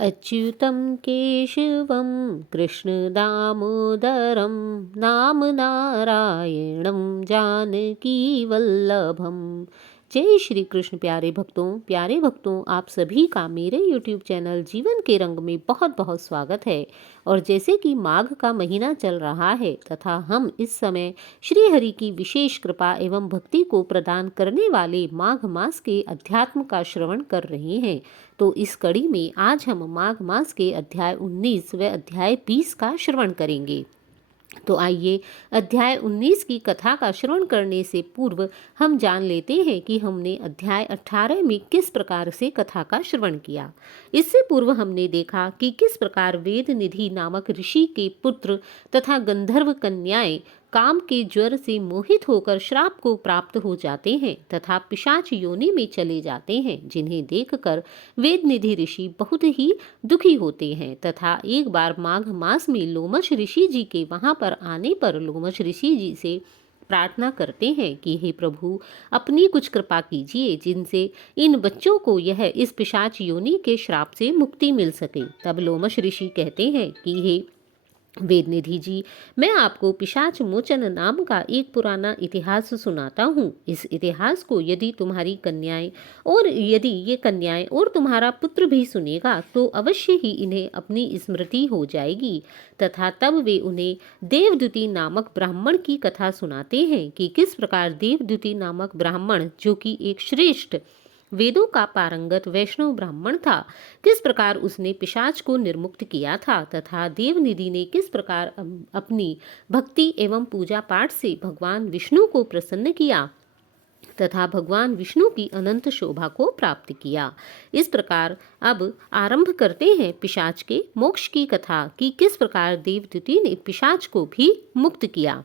अच्युतं केशवं कृष्णदामोदरं नाम नारायणं जानकीवल्लभम। जय श्री कृष्ण। प्यारे भक्तों, आप सभी का मेरे YouTube चैनल जीवन के रंग में बहुत बहुत स्वागत है। और जैसे कि माघ का महीना चल रहा है तथा हम इस समय श्री हरि की विशेष कृपा एवं भक्ति को प्रदान करने वाले माघ मास के अध्यात्म का श्रवण कर रहे हैं, तो इस कड़ी में आज हम माघ मास के अध्याय 19 व अध्याय 20 का श्रवण करेंगे। तो आइए अध्याय 19 की कथा का श्रवण करने से पूर्व हम जान लेते हैं कि हमने अध्याय 18 में किस प्रकार से कथा का श्रवण किया। इससे पूर्व हमने देखा कि किस प्रकार वेद निधि नामक ऋषि के पुत्र तथा गंधर्व कन्याएं काम के ज्वर से मोहित होकर श्राप को प्राप्त हो जाते हैं तथा पिशाच योनि में चले जाते हैं, जिन्हें देखकर वेद निधि ऋषि बहुत ही दुखी होते हैं। तथा एक बार माघ मास में लोमश ऋषि जी के वहां पर आने पर लोमश ऋषि जी से प्रार्थना करते हैं कि हे प्रभु, अपनी कुछ कृपा कीजिए जिनसे इन बच्चों को यह इस पिशाच योनि के श्राप से मुक्ति मिल सके। तब लोमश ऋषि कहते हैं कि हे वेदनिधि जी, मैं आपको पिशाच मोचन नाम का एक पुराना इतिहास सुनाता हूँ। इस इतिहास को यदि तुम्हारी कन्याएं और यदि ये कन्याएं और तुम्हारा पुत्र भी सुनेगा तो अवश्य ही इन्हें अपनी स्मृति हो जाएगी। तथा तब वे उन्हें देवदूति नामक ब्राह्मण की कथा सुनाते हैं कि किस प्रकार देवदूति नामक ब्राह्मण, जो कि एक श्रेष्ठ वेदों का पारंगत वैष्णव ब्राह्मण था, किस प्रकार उसने पिशाच को निर्मुक्त किया था तथा देवनिधि ने किस प्रकार अपनी भक्ति एवं पूजा पाठ से भगवान विष्णु को प्रसन्न किया तथा भगवान विष्णु की अनंत शोभा को प्राप्त किया। इस प्रकार अब आरंभ करते हैं पिशाच के मोक्ष की कथा कि किस प्रकार देवदूति ने पिशाच को भी मुक्त किया।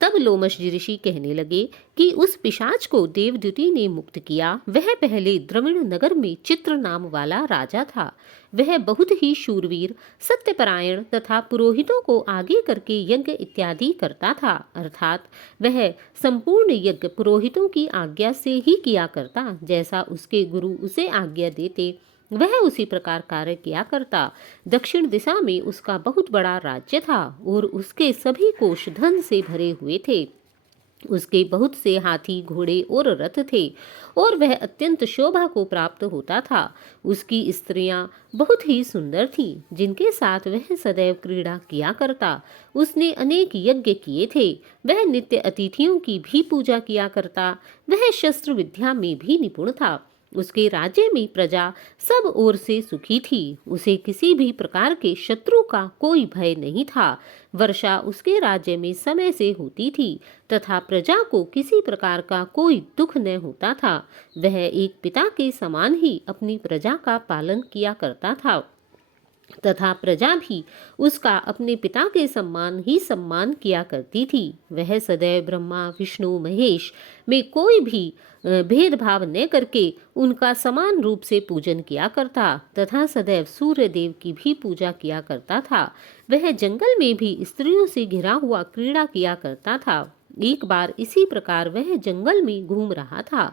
तब लोमश ऋषि कहने लगे कि उस पिशाच को देवदूति ने मुक्त किया। वह पहले द्रविड़ नगर में चित्र नाम वाला राजा था। वह बहुत ही शूरवीर, सत्यपरायण तथा पुरोहितों को आगे करके यज्ञ इत्यादि करता था, अर्थात वह संपूर्ण यज्ञ पुरोहितों की आज्ञा से ही किया करता। जैसा उसके गुरु उसे आज्ञा देते वह उसी प्रकार कार्य किया करता। दक्षिण दिशा में उसका बहुत बड़ा राज्य था और उसके सभी कोष धन से भरे हुए थे। उसके बहुत से हाथी, घोड़े और रथ थे और वह अत्यंत शोभा को प्राप्त होता था। उसकी स्त्रियां बहुत ही सुंदर थीं, जिनके साथ वह सदैव क्रीड़ा किया करता। उसने अनेक यज्ञ किए थे। वह नित्य अतिथियों की भी पूजा किया करता। वह शस्त्र विद्या में भी निपुण था। उसके राज्य में प्रजा सब ओर से सुखी थी। उसे किसी भी प्रकार के शत्रु का कोई भय नहीं था। वर्षा उसके राज्य में समय से होती थी तथा प्रजा को किसी प्रकार का कोई दुख न होता था। वह एक पिता के समान ही अपनी प्रजा का पालन किया करता था तथा प्रजा भी उसका अपने पिता के सम्मान ही सम्मान किया करती थी। वह सदैव ब्रह्मा, विष्णु, महेश में कोई भी भेदभाव न करके उनका समान रूप से पूजन किया करता तथा सदैव सूर्य देव की भी पूजा किया करता था। वह जंगल में भी स्त्रियों से घिरा हुआ क्रीड़ा किया करता था। एक बार इसी प्रकार वह जंगल में घूम रहा था।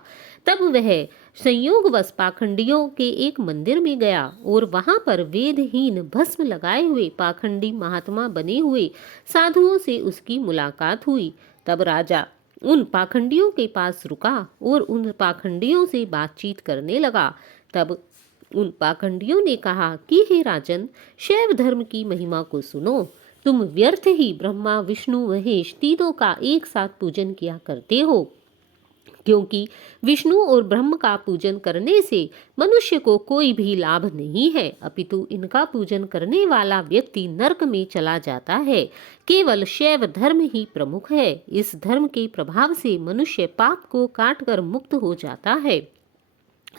तब वह संयोगवश पाखंडियों के एक मंदिर में गया और वहां पर वेदहीन भस्म लगाए हुए पाखंडी महात्मा बने हुए साधुओं से उसकी मुलाकात हुई। तब राजा उन पाखंडियों के पास रुका और उन पाखंडियों से बातचीत करने लगा। तब उन पाखंडियों ने कहा कि हे राजन, शैव धर्म की महिमा को सुनो। तुम व्यर्थ ही ब्रह्मा, विष्णु, महेश तीनों का एक साथ पूजन किया करते हो, क्योंकि विष्णु और ब्रह्म का पूजन करने से मनुष्य को कोई भी लाभ नहीं है, अपितु इनका पूजन करने वाला व्यक्ति नरक में चला जाता है। केवल शैव धर्म ही प्रमुख है। इस धर्म के प्रभाव से मनुष्य पाप को काटकर मुक्त हो जाता है।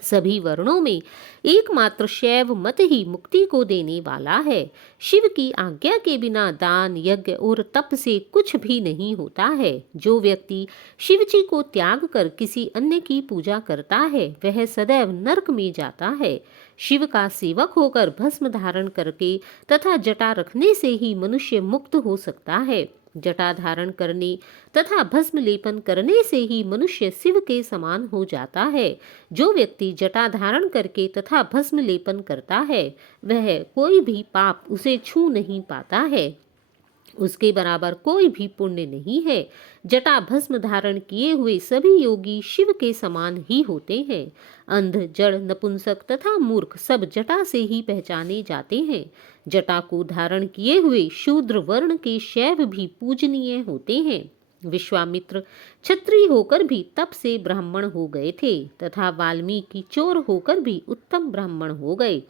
सभी वर्णों में एकमात्र शैव मत ही मुक्ति को देने वाला है। शिव की आज्ञा के बिना दान, यज्ञ और तप से कुछ भी नहीं होता है। जो व्यक्ति शिव जी को त्याग कर किसी अन्य की पूजा करता है वह सदैव नरक में जाता है। शिव का सेवक होकर भस्म धारण करके तथा जटा रखने से ही मनुष्य मुक्त हो सकता है। जटा धारण करने तथा भस्म लेपन करने से ही मनुष्य शिव के समान हो जाता है। जो व्यक्ति जटा धारण करके तथा भस्म लेपन करता है, वह कोई भी पाप उसे छू नहीं पाता है। उसके बराबर कोई भी पुण्य नहीं है। जटा भस्म धारण किए हुए सभी योगी शिव के समान ही होते हैं। अंध, जड़, नपुंसक तथा मूर्ख सब जटा से ही पहचाने जाते हैं। जटा को धारण किए हुए शूद्र वर्ण के शैव भी पूजनीय होते हैं। विश्वामित्र क्षत्रिय होकर भी तप से ब्राह्मण हो गए थे तथा वाल्मीकि चोर होकर भी उत्तम ब्राह्मण हो गए।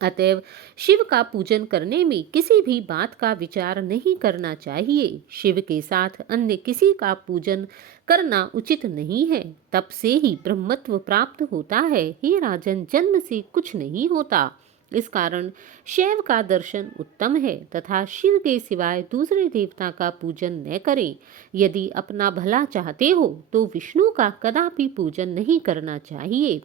अतएव शिव का पूजन करने में किसी भी बात का विचार नहीं करना चाहिए। शिव के साथ अन्य किसी का पूजन करना उचित नहीं है। तप से ही ब्रह्मत्व प्राप्त होता है। हे राजन, जन्म से कुछ नहीं होता। इस कारण शैव का दर्शन उत्तम है तथा शिव के सिवाय दूसरे देवता का पूजन न करें। यदि अपना भला चाहते हो तो विष्णु का कदापि पूजन नहीं करना चाहिए।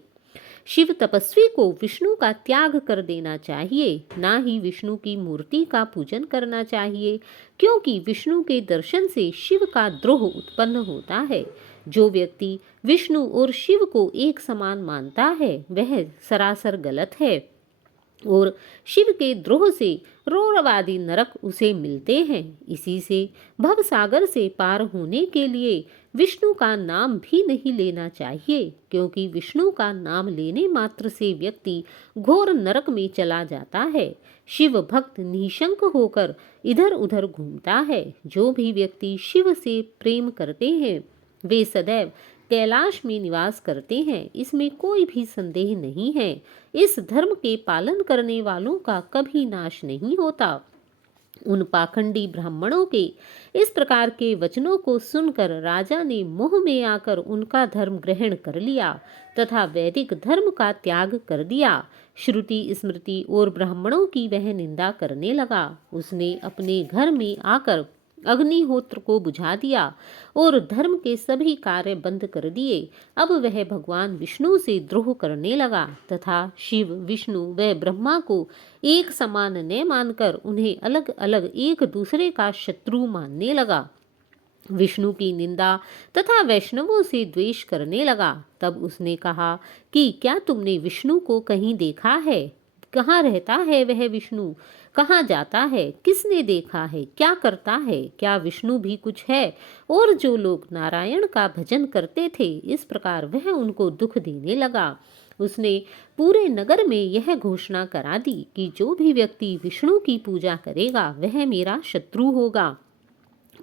शिव तपस्वी को विष्णु का त्याग कर देना चाहिए, ना ही विष्णु की मूर्ति का पूजन करना चाहिए, क्योंकि विष्णु के दर्शन से शिव का द्रोह उत्पन्न होता है। जो व्यक्ति विष्णु और शिव को एक समान मानता है, वह सरासर गलत है और शिव के द्रोह से रौरवादी नरक उसे मिलते हैं। इसी से भवसागर से पार होने के लिए विष्णु का नाम भी नहीं लेना चाहिए, क्योंकि विष्णु का नाम लेने मात्र से व्यक्ति घोर नरक में चला जाता है। शिव भक्त निशंक होकर इधर उधर घूमता है। जो भी व्यक्ति शिव से प्रेम करते हैं, वे सदैव कैलाश में निवास करते हैं, इसमें कोई भी संदेह नहीं है। इस धर्म के पालन करने वालों का कभी नाश नहीं होता। उन पाखंडी ब्राह्मणों के इस प्रकार के वचनों को सुनकर राजा ने मोह में आकर उनका धर्म ग्रहण कर लिया तथा वैदिक धर्म का त्याग कर दिया। श्रुति स्मृति और ब्राह्मणों की वह निंदा करने लगा। उसने अपने घर में आकर अग्निहोत्र को बुझा दिया और धर्म के सभी कार्य बंद कर दिए। अब वह भगवान विष्णु से द्रोह करने लगा तथा शिव, विष्णु व ब्रह्मा को एक समान न मानकर उन्हें अलग अलग एक दूसरे का शत्रु मानने लगा। विष्णु की निंदा तथा वैष्णवों से द्वेष करने लगा। तब उसने कहा कि क्या तुमने विष्णु को कहीं देखा है? कहाँ रहता है वह विष्णु? कहाँ जाता है? किसने देखा है? क्या करता है? क्या विष्णु भी कुछ है? और जो लोग नारायण का भजन करते थे, इस प्रकार वह उनको दुख देने लगा। उसने पूरे नगर में यह घोषणा करा दी कि जो भी व्यक्ति विष्णु की पूजा करेगा, वह मेरा शत्रु होगा।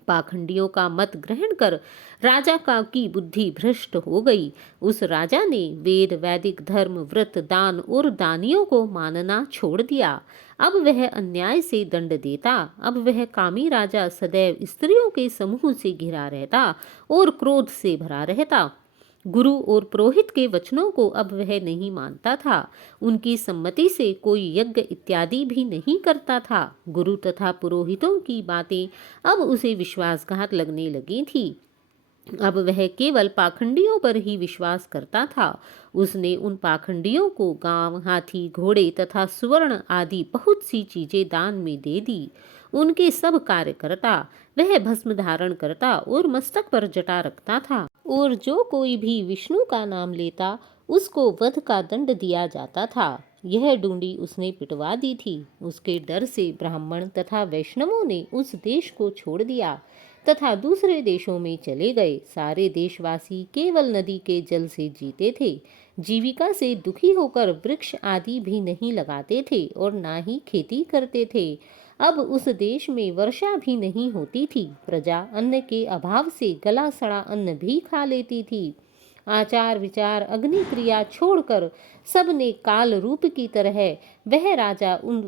पाखंडियों का मत ग्रहण कर राजा का की बुद्धि भ्रष्ट हो गई। उस राजा ने वेद, वैदिक धर्म, व्रत, दान और दानियों को मानना छोड़ दिया। अब वह अन्याय से दंड देता। अब वह कामी राजा सदैव स्त्रियों के समूह से घिरा रहता और क्रोध से भरा रहता। गुरु और पुरोहित के वचनों को अब वह नहीं मानता था। उनकी सम्मति से कोई यज्ञ इत्यादि भी नहीं करता था। गुरु तथा पुरोहितों की बातें अब उसे विश्वासघात लगने लगी थी। अब वह केवल पाखंडियों पर ही विश्वास करता था। उसने उन पाखंडियों को गांव, हाथी, घोड़े तथा सुवर्ण आदि बहुत सी चीजें दान में दे दी। उनके सब कार्य करता। वह भस्म धारण करता और मस्तक पर जटा रखता था, और जो कोई भी विष्णु का नाम लेता उसको वध का दंड दिया जाता था। यह डूंडी उसने पिटवा दी थी। उसके डर से ब्राह्मण तथा वैष्णवों ने उस देश को छोड़ दिया तथा दूसरे देशों में चले गए। सारे देशवासी केवल नदी के जल से जीते थे। जीविका से दुखी होकर वृक्ष आदि भी नहीं लगाते थे और ना ही खेती करते थे। अब उस देश में वर्षा भी नहीं होती थी। प्रजा अन्न के अभाव से गला सड़ा अन्न भी खा लेती थी। आचार विचार अग्नि क्रिया छोड़कर सबने काल रूप की तरह वह राजा उन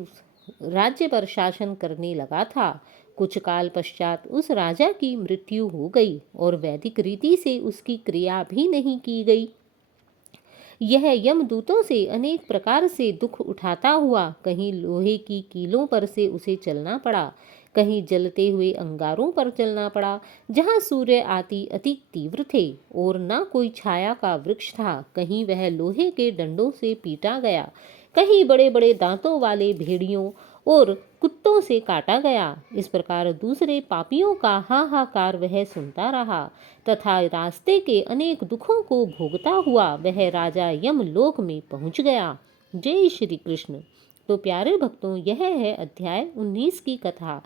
राज्य पर शासन करने लगा था। कुछ काल पश्चात उस राजा की मृत्यु हो गई और वैदिक रीति से उसकी क्रिया भी नहीं की गई। यह यमदूतों से अनेक प्रकार से दुख उठाता हुआ कहीं लोहे की कीलों पर से उसे चलना पड़ा, कहीं जलते हुए अंगारों पर चलना पड़ा, जहाँ सूर्य आदि अति तीव्र थे और न कोई छाया का वृक्ष था। कहीं वह लोहे के डंडों से पीटा गया, कहीं बड़े बड़े दांतों वाले भेड़ियों और कुत्तों से काटा गया। इस प्रकार दूसरे पापियों का हाहाकार वह सुनता रहा तथा रास्ते के अनेक दुखों को भोगता हुआ वह राजा यमलोक में पहुंच गया। जय श्री कृष्ण। तो प्यारे भक्तों, यह है अध्याय 19 की कथा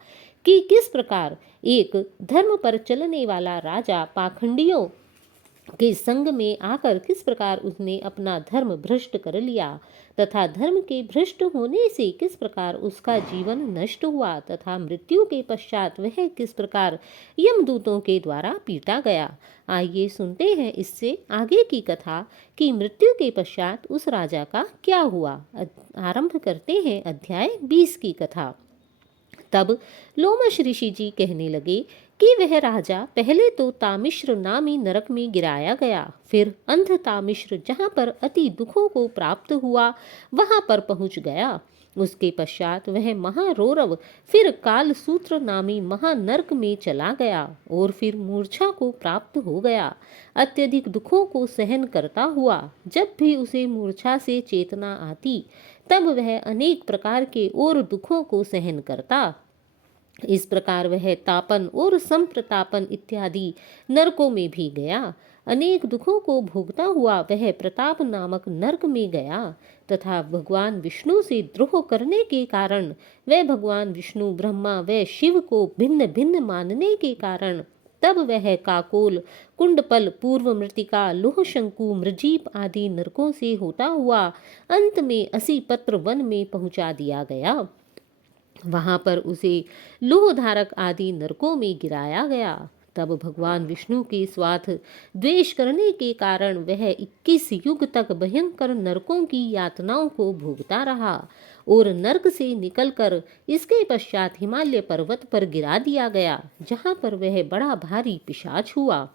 कि किस प्रकार एक धर्म पर चलने वाला राजा पाखंडियों के संग में आकर किस प्रकार उसने अपना धर्म भ्रष्ट कर लिया तथा धर्म के भ्रष्ट होने से किस प्रकार उसका जीवन नष्ट हुआ तथा मृत्यु के पश्चात वह किस प्रकार यमदूतों के द्वारा पीटा गया। आइए सुनते हैं इससे आगे की कथा कि मृत्यु के पश्चात उस राजा का क्या हुआ। आरंभ करते हैं अध्याय 20 की कथा। तब लोमश ऋषि जी कहने लगे कि वह राजा पहले तो तामिश्र नामी नरक में गिराया गया, फिर अंध तामिश्र जहाँ पर अति दुखों को प्राप्त हुआ वहाँ पर पहुँच गया। उसके पश्चात वह महारौरव फिर कालसूत्र नामी महानर्क में चला गया और फिर मूर्छा को प्राप्त हो गया। अत्यधिक दुखों को सहन करता हुआ जब भी उसे मूर्छा से चेतना आती तब वह अनेक प्रकार के और दुखों को सहन करता। इस प्रकार वह तापन और संप्रतापन इत्यादि नरकों में भी गया। अनेक दुखों को भोगता हुआ वह प्रताप नामक नरक में गया तथा भगवान विष्णु से द्रोह करने के कारण वह भगवान विष्णु, ब्रह्मा व शिव को भिन्न भिन्न मानने के कारण तब वह काकोल, कुंडपल, पूर्व मृतिका, लोह शंकु, मृजीप आदि नरकों से होता हुआ अंत में असी पत्र वन में पहुंचा दिया गया। वहां पर उसे लोहधारक आदि नरकों में गिराया गया। तब भगवान विष्णु के स्वार्थ द्वेष करने के कारण वह 21 युग तक भयंकर नरकों की यातनाओं को भोगता रहा और नरक से निकलकर इसके पश्चात हिमालय पर्वत पर गिरा दिया गया, जहाँ पर वह बड़ा भारी पिशाच हुआ।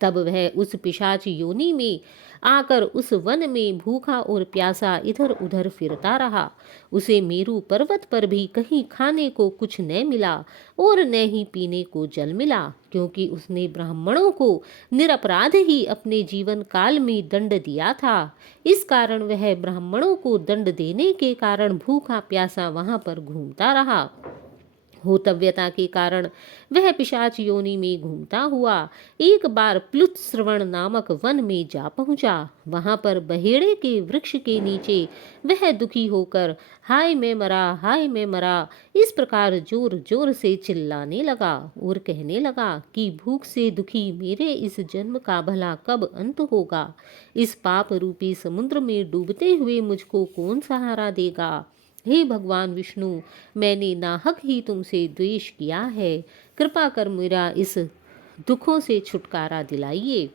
तब वह उस पिशाच योनि में आकर उस वन में भूखा और प्यासा इधर उधर फिरता रहा। उसे मेरू पर्वत पर भी कहीं खाने को कुछ न मिला और न ही पीने को जल मिला, क्योंकि उसने ब्राह्मणों को निरपराध ही अपने जीवन काल में दंड दिया था। इस कारण वह ब्राह्मणों को दंड देने के कारण भूखा प्यासा वहां पर घूमता रहा। होतव्यता के कारण वह पिशाच योनि में घूमता हुआ एक बार प्लुतश्रवण नामक वन में जा पहुंचा। वहां पर बहेड़े के वृक्ष के नीचे वह दुखी होकर हाय मैं मरा, हाय मैं मरा इस प्रकार जोर जोर से चिल्लाने लगा और कहने लगा कि भूख से दुखी मेरे इस जन्म का भला कब अंत होगा। इस पाप रूपी समुद्र में डूबते हुए मुझको कौन सहारा देगा। हे भगवान विष्णु, मैंने नाहक ही तुमसे द्वेष किया है, कृपा कर मेरा इस दुखों से छुटकारा दिलाइए।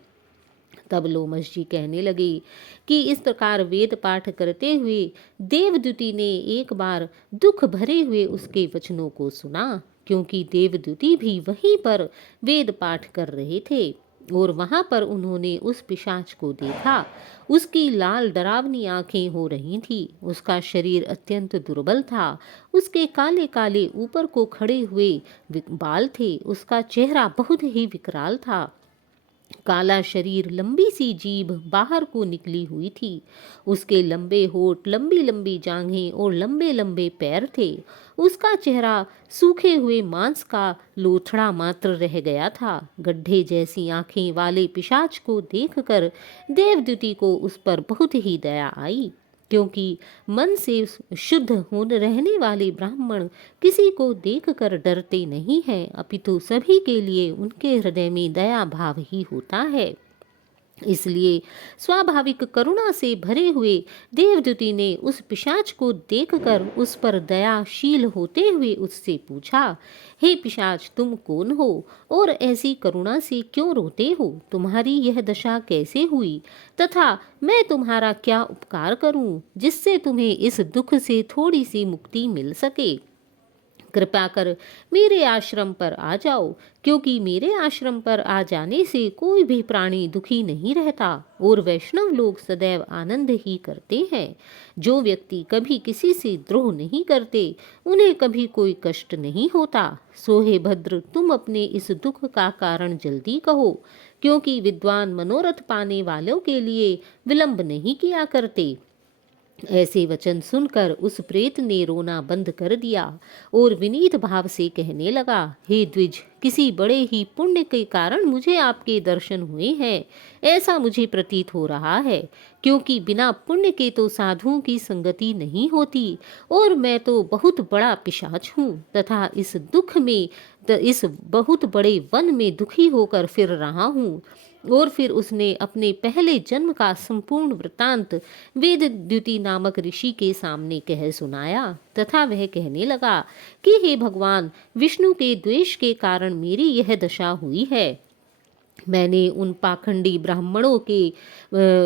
तब लोमश जी कहने लगे कि इस प्रकार वेद पाठ करते हुए देवदूति ने एक बार दुख भरे हुए उसके वचनों को सुना, क्योंकि देवदूति भी वहीं पर वेद पाठ कर रहे थे और वहां पर उन्होंने उस पिशाच को देखा। उसकी लाल डरावनी आंखें हो रही थी, उसका शरीर अत्यंत दुर्बल था, उसके काले काले ऊपर को खड़े हुए बाल थे, उसका चेहरा बहुत ही विकराल था। काला शरीर, लंबी सी जीभ बाहर को निकली हुई थी, उसके लंबे होठ, लंबी लंबी जांघें और लंबे लंबे पैर थे। उसका चेहरा सूखे हुए मांस का लोथड़ा मात्र रह गया था। गड्ढे जैसी आंखें वाले पिशाच को देखकर देवदूति को उस पर बहुत ही दया आई, क्योंकि मन से शुद्ध होने रहने वाले ब्राह्मण किसी को देखकर डरते नहीं हैं, अपितु सभी के लिए उनके हृदय में दया भाव ही होता है। इसलिए स्वाभाविक करुणा से भरे हुए देवदूति ने उस पिशाच को देखकर उस पर दयाशील होते हुए उससे पूछा, हे पिशाच, तुम कौन हो और ऐसी करुणा से क्यों रोते हो? तुम्हारी यह दशा कैसे हुई तथा मैं तुम्हारा क्या उपकार करूं जिससे तुम्हें इस दुख से थोड़ी सी मुक्ति मिल सके? कृपा कर मेरे आश्रम पर आ जाओ, क्योंकि मेरे आश्रम पर आ जाने से कोई भी प्राणी दुखी नहीं रहता और वैष्णव लोग सदैव आनंद ही करते हैं। जो व्यक्ति कभी किसी से द्रोह नहीं करते उन्हें कभी कोई कष्ट नहीं होता। सोहे भद्र, तुम अपने इस दुख का कारण जल्दी कहो, क्योंकि विद्वान मनोरथ पाने वालों के लिए विलंब नहीं किया करते। ऐसे वचन सुनकर उस प्रेत ने रोना बंद कर दिया और विनीत भाव से कहने लगा, हे द्विज, किसी बड़े ही पुण्य के कारण मुझे आपके दर्शन हुए हैं, ऐसा मुझे प्रतीत हो रहा है। क्योंकि बिना पुण्य के तो साधुओं की संगति नहीं होती और मैं तो बहुत बड़ा पिशाच हूँ तथा इस बहुत बड़े वन में दुखी होकर फिर रहा हूँ। और फिर उसने अपने पहले जन्म का संपूर्ण वृतांत वेदद्युति नामक ऋषि के सामने कह सुनाया तथा वह कहने लगा कि हे भगवान, विष्णु के द्वेष के कारण मेरी यह दशा हुई है। मैंने उन पाखंडी ब्राह्मणों के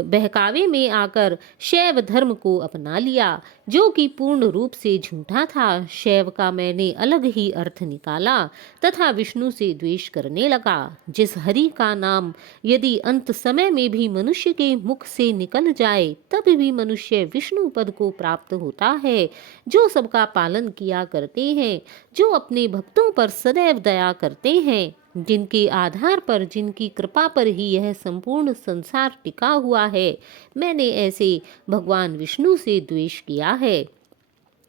बहकावे में आकर शैव धर्म को अपना लिया, जो कि पूर्ण रूप से झूठा था। शैव का मैंने अलग ही अर्थ निकाला तथा विष्णु से द्वेष करने लगा। जिस हरि का नाम यदि अंत समय में भी मनुष्य के मुख से निकल जाए तब भी मनुष्य विष्णु पद को प्राप्त होता है, जो सबका पालन किया करते हैं, जो अपने भक्तों पर सदैव दया करते हैं, जिनके आधार पर, जिनकी कृपा पर ही यह संपूर्ण संसार टिका हुआ है, मैंने ऐसे भगवान विष्णु से द्वेष किया है।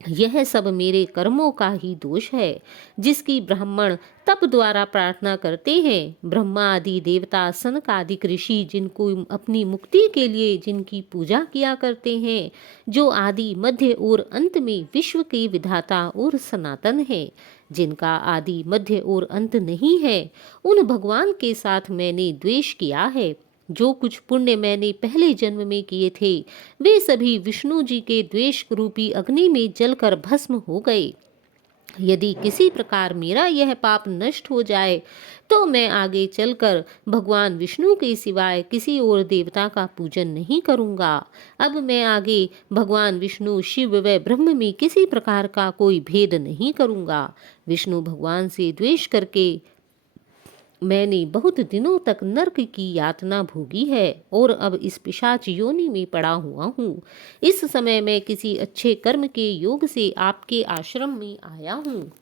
यह सब मेरे कर्मों का ही दोष है, जिसकी ब्राह्मण तप द्वारा प्रार्थना करते हैं। ब्रह्मा आदि देवता, सनक आदि ऋषि जिनको अपनी मुक्ति के लिए जिनकी पूजा किया करते हैं, जो आदि मध्य और अंत में विश्व के विधाता और सनातन है, जिनका आदि मध्य और अंत नहीं है, उन भगवान के साथ मैंने द्वेष किया है। जो कुछ पुण्य मैंने पहले जन्म में किए थे, वे सभी विष्णु जी के द्वेष रूपी अग्नि में जलकर भस्म हो गए। यदि किसी प्रकार मेरा यह पाप नष्ट हो जाए तो मैं आगे चलकर भगवान विष्णु के सिवाय किसी और देवता का पूजन नहीं करूंगा। अब मैं आगे भगवान विष्णु, शिव व ब्रह्म में किसी प्रकार का कोई भेद नहीं करूंगा। विष्णु भगवान से द्वेष करके मैंने बहुत दिनों तक नरक की यातना भोगी है और अब इस पिशाच योनि में पड़ा हुआ हूँ। इस समय मैं किसी अच्छे कर्म के योग से आपके आश्रम में आया हूँ,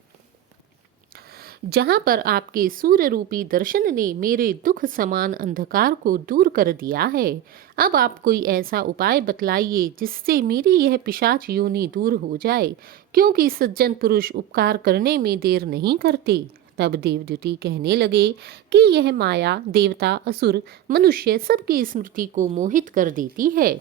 जहाँ पर आपके सूर्य रूपी दर्शन ने मेरे दुख समान अंधकार को दूर कर दिया है। अब आप कोई ऐसा उपाय बतलाइए जिससे मेरी यह पिशाच योनि दूर हो जाए, क्योंकि सज्जन पुरुष उपकार करने में देर नहीं करते। तब देवद्युति कहने लगे कि यह माया देवता, असुर, मनुष्य सबकी स्मृति को मोहित कर देती है।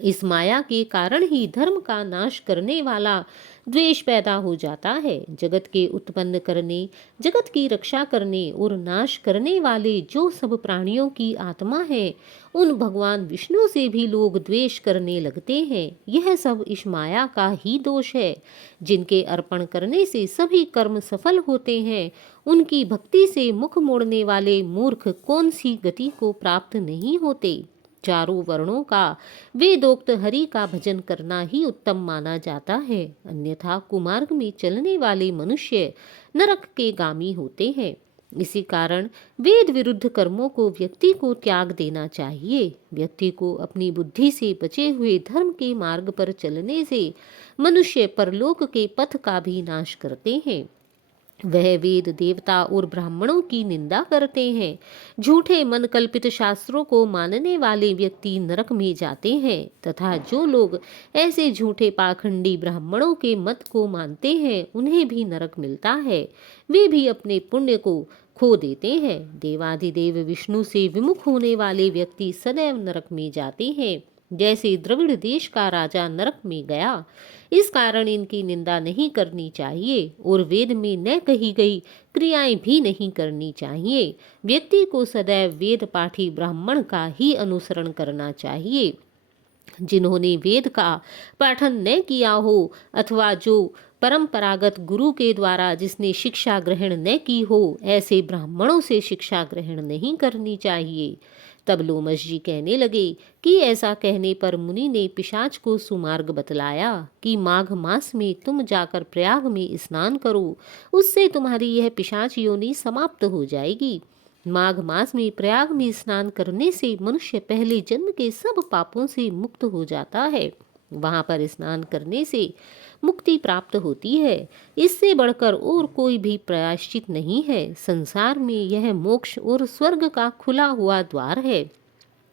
इस माया के कारण ही धर्म का नाश करने वाला द्वेष पैदा हो जाता है। जगत के उत्पन्न करने, जगत की रक्षा करने और नाश करने वाले जो सब प्राणियों की आत्मा है, उन भगवान विष्णु से भी लोग द्वेष करने लगते हैं। यह सब इस माया का ही दोष है। जिनके अर्पण करने से सभी कर्म सफल होते हैं, उनकी भक्ति से मुख मोड़ने वाले मूर्ख कौन सी गति को प्राप्त नहीं होते। चारों वर्णों का वेदोक्त हरि का भजन करना ही उत्तम माना जाता है, अन्यथा कुमार्ग में चलने वाले मनुष्य नरक के गामी होते हैं। इसी कारण वेद विरुद्ध कर्मों को व्यक्ति को त्याग देना चाहिए। व्यक्ति को अपनी बुद्धि से बचे हुए धर्म के मार्ग पर चलने से मनुष्य परलोक के पथ का भी नाश करते हैं। वह वेद, देवता और ब्राह्मणों की निंदा करते हैं। झूठे मन कल्पित शास्त्रों को मानने वाले व्यक्ति नरक में जाते हैं तथा जो लोग ऐसे झूठे पाखंडी ब्राह्मणों के मत को मानते हैं, उन्हें भी नरक मिलता है। वे भी अपने पुण्य को खो देते हैं। देवाधिदेव विष्णु से विमुख होने वाले व्यक्ति सदैव नरक में जाते हैं, जैसे द्रविड़ देश का राजा नरक में गया। इस कारण इनकी निंदा नहीं करनी चाहिए और वेद में न कही गई क्रियाएं भी नहीं करनी चाहिए। व्यक्ति को सदैव वेद पाठी ब्राह्मण का ही अनुसरण करना चाहिए। जिन्होंने वेद का पाठन न किया हो अथवा जो परंपरागत गुरु के द्वारा जिसने शिक्षा ग्रहण न की हो, ऐसे ब्राह्मणों से शिक्षा ग्रहण नहीं करनी चाहिए। तब लोमश जी कहने लगे कि ऐसा कहने पर मुनि ने पिशाच को सुमार्ग बतलाया कि माघ मास में तुम जाकर प्रयाग में स्नान करो, उससे तुम्हारी यह पिशाच योनि समाप्त हो जाएगी। माघ मास में प्रयाग में स्नान करने से मनुष्य पहले जन्म के सब पापों से मुक्त हो जाता है। वहां पर स्नान करने से मुक्ति प्राप्त होती है। इससे बढ़कर और कोई भी प्रायश्चित नहीं है। संसार में यह मोक्ष और स्वर्ग का खुला हुआ द्वार है।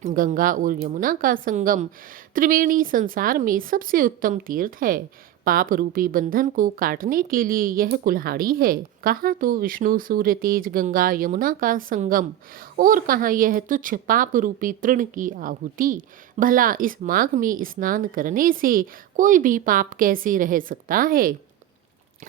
गंगा और यमुना का संगम त्रिवेणी संसार में सबसे उत्तम तीर्थ है। पाप रूपी बंधन को काटने के लिए यह कुल्हाड़ी है। कहाँ तो विष्णु सूर्य तेज गंगा यमुना का संगम, और कहाँ यह तुच्छ पाप रूपी तृण की आहुति। भला इस माघ में स्नान करने से कोई भी पाप कैसे रह सकता है।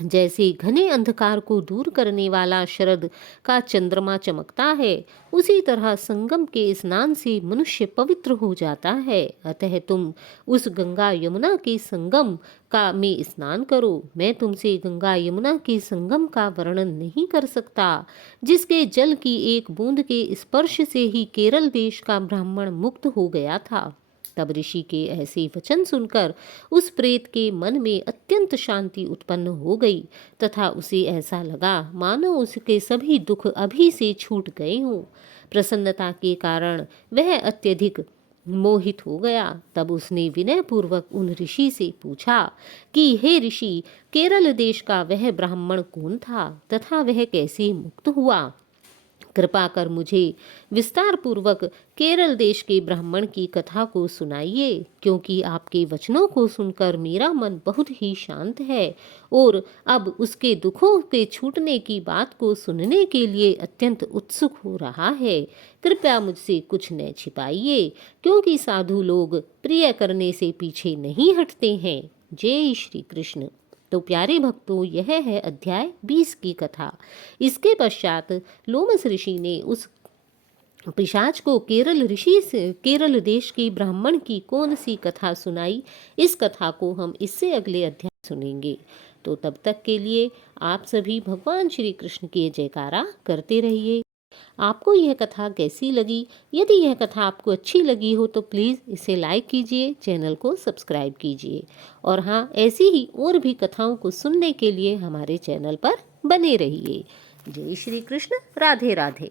जैसे घने अंधकार को दूर करने वाला शरद का चंद्रमा चमकता है, उसी तरह संगम के स्नान से मनुष्य पवित्र हो जाता है। अतः तुम उस गंगा यमुना के संगम का में स्नान करो। मैं तुमसे गंगा यमुना के संगम का वर्णन नहीं कर सकता, जिसके जल की एक बूंद के स्पर्श से ही केरल देश का ब्राह्मण मुक्त हो गया था। तब ऋषि के ऐसे वचन सुनकर उस प्रेत के मन में अत्यंत शांति उत्पन्न हो गई तथा उसे ऐसा लगा मानो उसके सभी दुख अभी से छूट गए हों। प्रसन्नता के कारण वह अत्यधिक मोहित हो गया। तब उसने विनय पूर्वक उन ऋषि से पूछा कि हे ऋषि, केरल देश का वह ब्राह्मण कौन था तथा वह कैसे मुक्त हुआ। कृपा कर मुझे विस्तार पूर्वक केरल देश के ब्राह्मण की कथा को सुनाइए, क्योंकि आपके वचनों को सुनकर मेरा मन बहुत ही शांत है और अब उसके दुखों के छूटने की बात को सुनने के लिए अत्यंत उत्सुक हो रहा है। कृपया मुझसे कुछ न छिपाइए, क्योंकि साधु लोग प्रिय करने से पीछे नहीं हटते हैं। जय श्री कृष्ण। तो प्यारे भक्तों, यह है अध्याय 20 की कथा। इसके पश्चात लोमस ऋषि ने उस पिशाच को केरल देश के ब्राह्मण की कौन सी कथा सुनाई। इस कथा को हम इससे अगले अध्याय सुनेंगे। तो तब तक के लिए आप सभी भगवान श्री कृष्ण की जयकारा करते रहिए। आपको यह कथा कैसी लगी? यदि यह कथा आपको अच्छी लगी हो तो प्लीज़ इसे लाइक कीजिए, चैनल को सब्सक्राइब कीजिए। और हाँ, ऐसी ही और भी कथाओं को सुनने के लिए हमारे चैनल पर बने रहिए। जय श्री कृष्ण। राधे राधे।